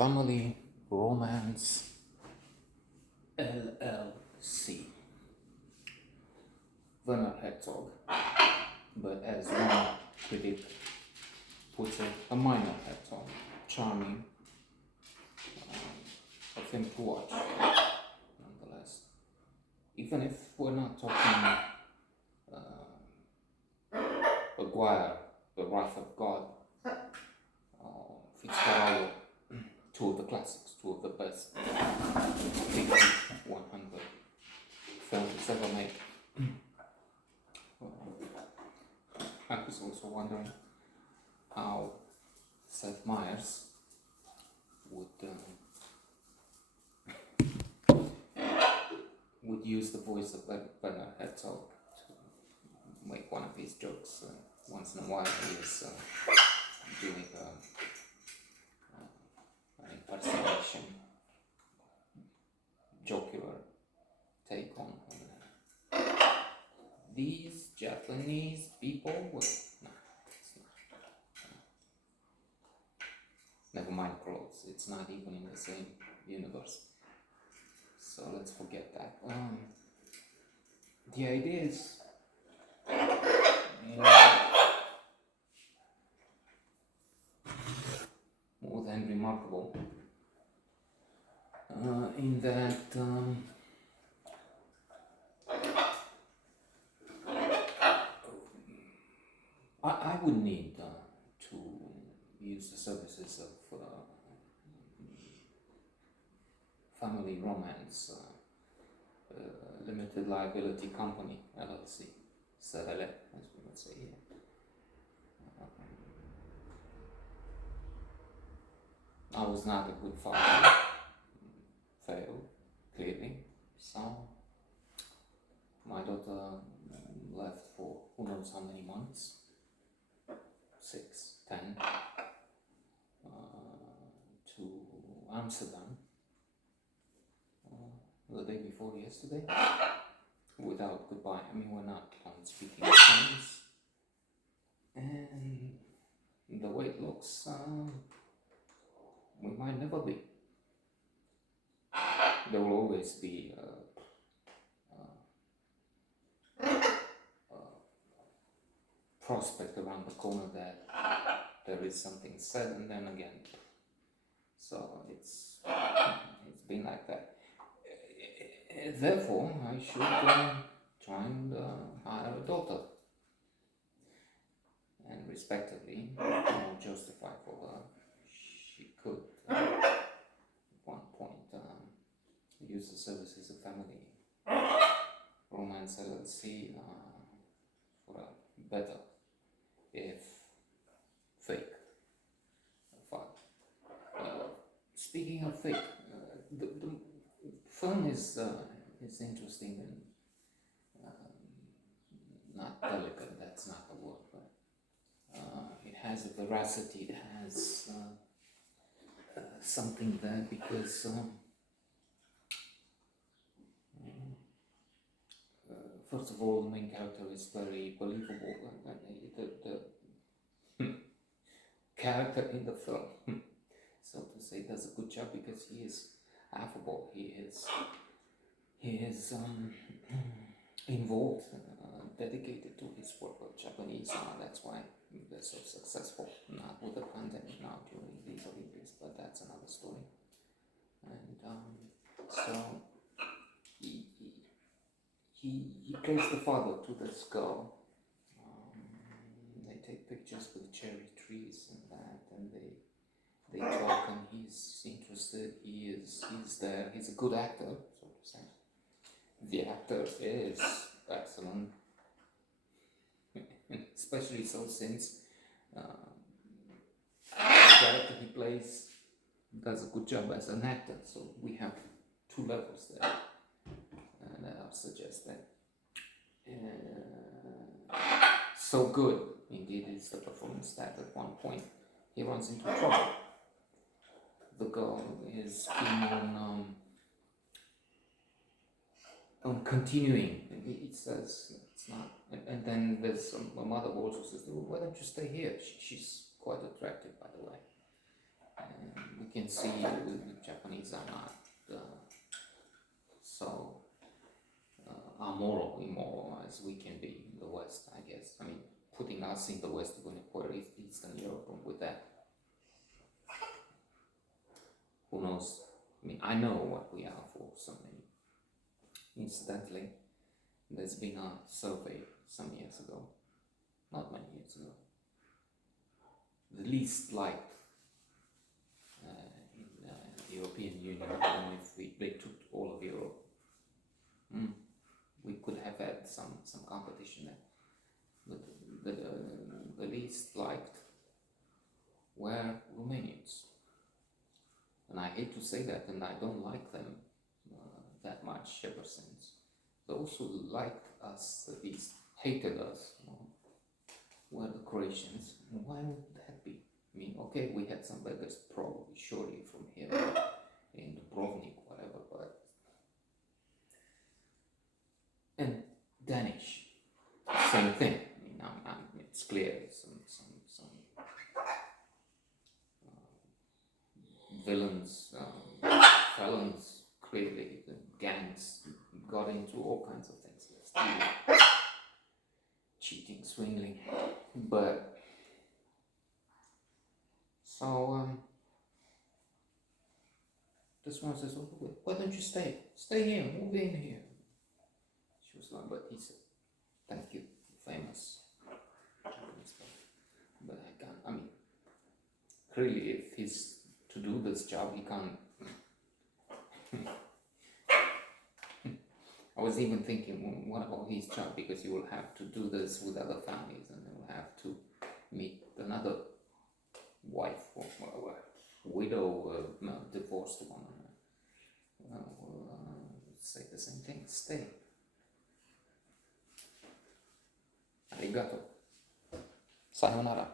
Family Romance LLC. Werner Herzog, but as one critic puts it, a minor Herzog, charming, a film to watch, nonetheless. Even if we're not talking Aguirre, The Wrath of God, Fitzcarraldo, two of the classics, two of the best 50, 100 films ever made. I was also wondering how Seth Meyers would use the voice of Werner Herzog to make one of his jokes. Once in a while he is doing an impersonation, jocular take on these Japanese people. Well, no, it's not. Never mind clothes, it's not even in the same universe. So let's forget that. The idea is more than remarkable in that I would need to use the services of Family Romance Limited Liability Company LLC, SRL, as we would say here. I was not a good father, failed clearly, so my daughter left for who knows how many months, 6, 10, to Amsterdam the day before yesterday, without goodbye. I mean, we're not on speaking terms, and the way it looks, we might never be. There will always be prospect around the corner that there is something said, and then again. So it's been like that. Therefore, I should try and hire a daughter, and respectively, more justified for her. She could, at one point, use the services of Family Romance LLC for a better, if fake, father. Speaking of fake, the film is interesting and not delicate, that's not the word, but it has a veracity, it has something there, because first of all, the main character is very believable. The character in the film, so to say, does a good job because he is affable, he is involved, dedicated to his work of Japanese. That's why they're so successful, not with the pandemic now during these Olympics, but that's another story. And so he plays the father to this girl. They take pictures with cherry trees and that, and they talk, and he's interested, he's there, he's a good actor, so to say. The actor is excellent, especially so since the character he plays does a good job as an actor, so we have two levels there, and I'll suggest that. So good, indeed, is the performance that at one point he runs into trouble. The girl is keen on continuing, and it says it's not, and then there's a mother who also says, well, why don't you stay here? She's quite attractive, by the way. we can see the Japanese are not so amoral, immoral as we can be in the West, I guess. I mean, putting us in the West, we're going to put Eastern Europe with that. Who knows? I mean, I know what we are for so many. Incidentally, there's been a survey some years ago, not many years ago, the least liked in the European Union. I don't know if they took all of Europe. We could have had some competition there. But the least liked were Romanians. And I hate to say that, and I don't like them that much ever since. Those who liked us, at least hated us, were the Croatians. Why would that be? I mean, okay, we had some beggars probably, surely from here in Dubrovnik, whatever, but... And Danish, same thing. I mean, it's clear, some villains, felons, clearly, the gangs got into all kinds of things. Stealing, cheating, swindling, but so this one says, oh, why don't you stay here, move in here. She was like, but he said, thank you, famous Japanese guy, but I can't. I mean, clearly if he's to do this job, he can't. I was even thinking, what about his job? Because you will have to do this with other families, and you will have to meet another wife or widow, divorced woman. Say the same thing. Stay. Arigato. Sayonara.